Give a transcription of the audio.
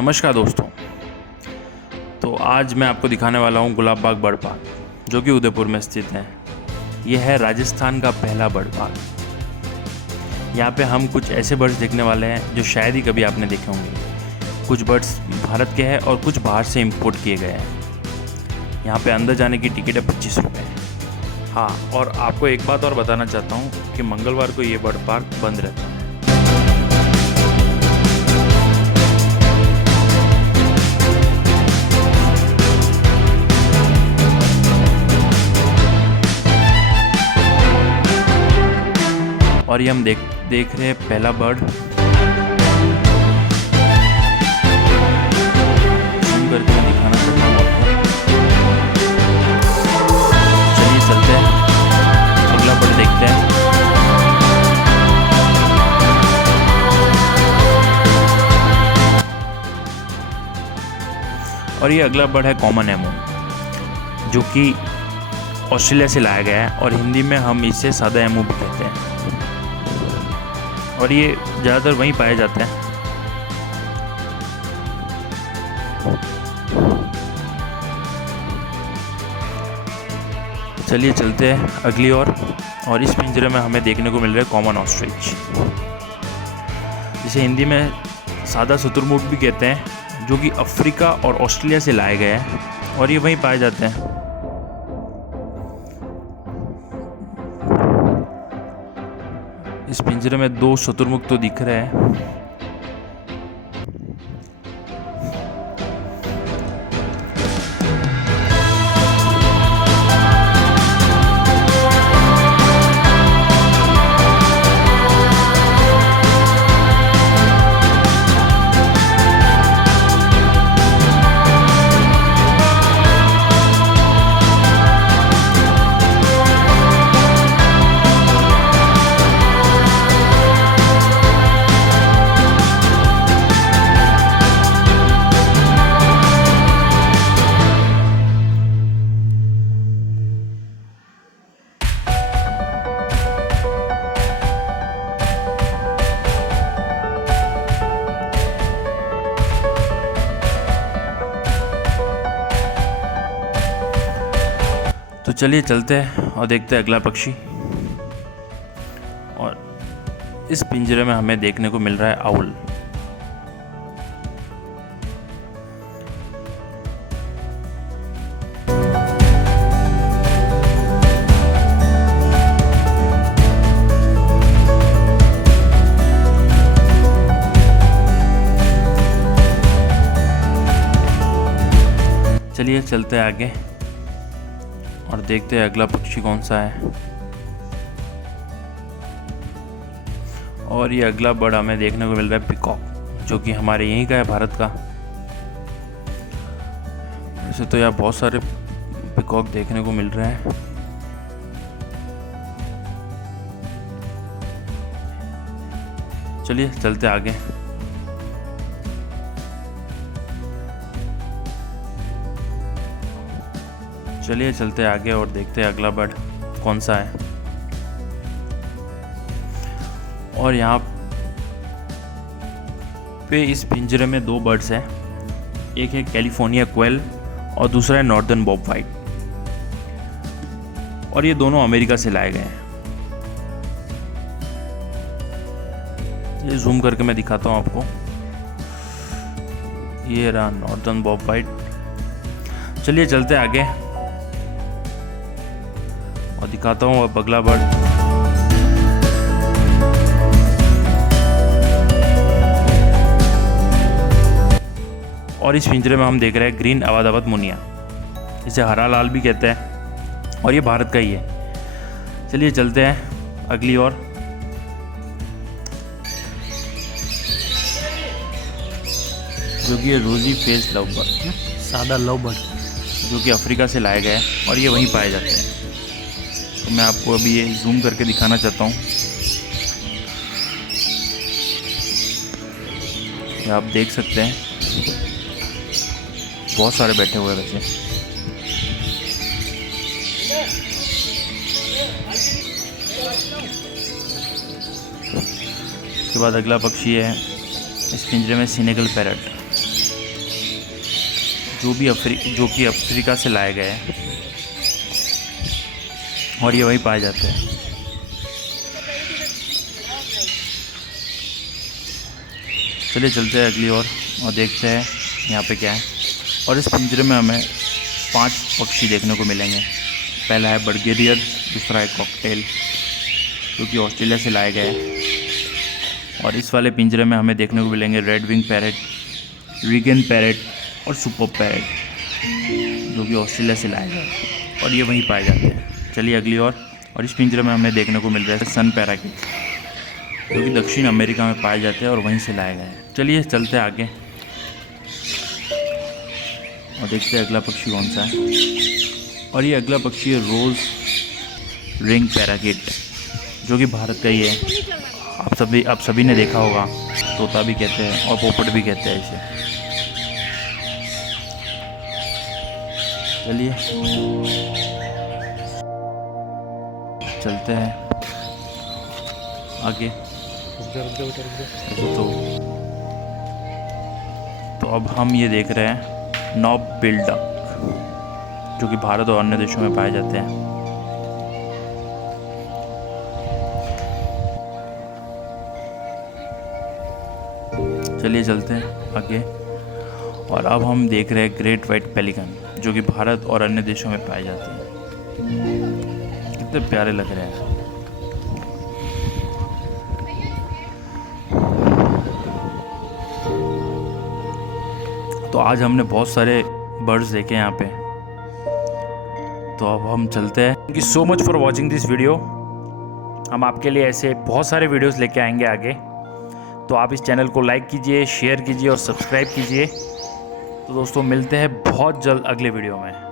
नमस्कार दोस्तों। तो आज मैं आपको दिखाने वाला हूँ गुलाब बाग बर्ड पार्क, जो कि उदयपुर में स्थित है। यह है राजस्थान का पहला बर्ड पार्क। यहाँ पे हम कुछ ऐसे बर्ड्स देखने वाले हैं जो शायद ही कभी आपने देखे होंगे। कुछ बर्ड्स भारत के हैं और कुछ बाहर से इंपोर्ट किए गए हैं। यहाँ पे अंदर जाने की टिकट है 25 रुपये। हाँ, और आपको एक बात और बताना चाहता हूँ कि मंगलवार को ये बर्ड पार्क बंद रहता है। और ये हम देख रहे हैं पहला बर्ड। जूम करके मैं दिखाना चाहता हूँ आपको। चलिए चलते हैं, अगला बर्ड देखते हैं। और ये अगला बर्ड है कॉमन एमो, जो कि ऑस्ट्रेलिया से लाया गया है और हिंदी में हम इसे सादा एमो भी कहते हैं। और ये ज़्यादातर वहीं पाए जाते हैं। चलिए चलते हैं अगली ओर। और इस पिंजरे में हमें देखने को मिल रहा है कॉमन ऑस्ट्रिच, जिसे हिंदी में सादा शुतुरमुर्ग भी कहते हैं, जो कि अफ्रीका और ऑस्ट्रेलिया से लाए गए हैं और ये वहीं पाए जाते हैं। इस पिंजरे में 2 शुतुरमुर्ग तो दिख रहे हैं। तो चलिए चलते हैं और देखते हैं अगला पक्षी। और इस पिंजरे में हमें देखने को मिल रहा है आउल। चलिए चलते हैं आगे और देखते हैं अगला पक्षी कौन सा है। और ये अगला बर्ड हमें देखने को मिल रहा है पिकॉक, जो कि हमारे यहीं का है, भारत का। वैसे तो यहाँ बहुत सारे पिकॉक देखने को मिल रहे हैं। चलिए चलते आगे। चलिए चलते आगे और देखते हैं अगला बर्ड कौन सा है। और यहाँ पे इस पिंजरे में 2 बर्ड्स हैं। एक है कैलिफोर्निया क्वेल और दूसरा है नॉर्दर्न बॉब व्हाइट। और ये दोनों अमेरिका से लाए गए हैं। ये जूम करके मैं दिखाता हूँ आपको। ये रहा नॉर्दर्न बॉब व्हाइट। चलिए चलते आगे और दिखाता हूँ अब अगला बर्ड। और इस पिंजरे में हम देख रहे हैं ग्रीन अवादावत मुनिया, इसे हरा लाल भी कहते हैं और ये भारत का ही है। चलिए चलते हैं अगली ओर। जो कि रोजी फेस लव बर्ड, सादा लव बर्ड, जो कि अफ्रीका से लाए गए हैं और ये वहीं पाए जाते हैं। तो मैं आपको अभी ये जूम करके दिखाना चाहता हूँ। ये आप देख सकते हैं, बहुत सारे बैठे हुए बच्चे। उसके बाद अगला पक्षी है इस पिंजरे में सिनेगल पैरट। जो कि अफ्रीका से लाए गए हैं और ये वहीं पाए जाते हैं। चलिए चलते हैं अगली और देखते हैं यहाँ पे क्या है। और इस पिंजरे में हमें 5 पक्षी देखने को मिलेंगे। पहला है बर्गेरियर, दूसरा है कॉकटेल जो कि ऑस्ट्रेलिया से लाए गए हैं। और इस वाले पिंजरे में हमें देखने को मिलेंगे red wing parrot, regent parrot और सुपर पैरेट जो कि ऑस्ट्रेलिया से लाए गए हैं और ये वहीं पाए जाते हैं। चलिए अगली और इस पिंजरे में हमें देखने को मिल रहा है सन पैराकिट जो कि दक्षिण अमेरिका में पाए जाते हैं और वहीं से लाए गए हैं। चलिए चलते हैं आगे और देखते हैं अगला पक्षी कौन सा है। और ये अगला पक्षी है रोज़ रिंग पैराकिट जो कि भारत का ही है। आप सभी ने देखा होगा, तोता भी कहते हैं और पोपट भी कहते हैं इसे। चलिए चलते हैं आगे। तो अब हम ये देख रहे हैं नॉब बिल डक जो कि भारत और अन्य देशों में पाए जाते हैं। चलिए चलते हैं आगे। और अब हम देख रहे हैं ग्रेट वाइट पेलिकन जो कि भारत और अन्य देशों में पाए जाते हैं। कितने प्यारे लग रहे हैं। तो आज हमने बहुत सारे बर्ड्स देखे यहाँ पे। तो अब हम चलते हैं। Thank you so much for watching this video. हम आपके लिए ऐसे बहुत सारे वीडियोस लेके आएंगे आगे। तो आप इस चैनल को लाइक कीजिए, शेयर कीजिए और सब्सक्राइब कीजिए। तो दोस्तों मिलते हैं बहुत जल्द अगले वीडियो में।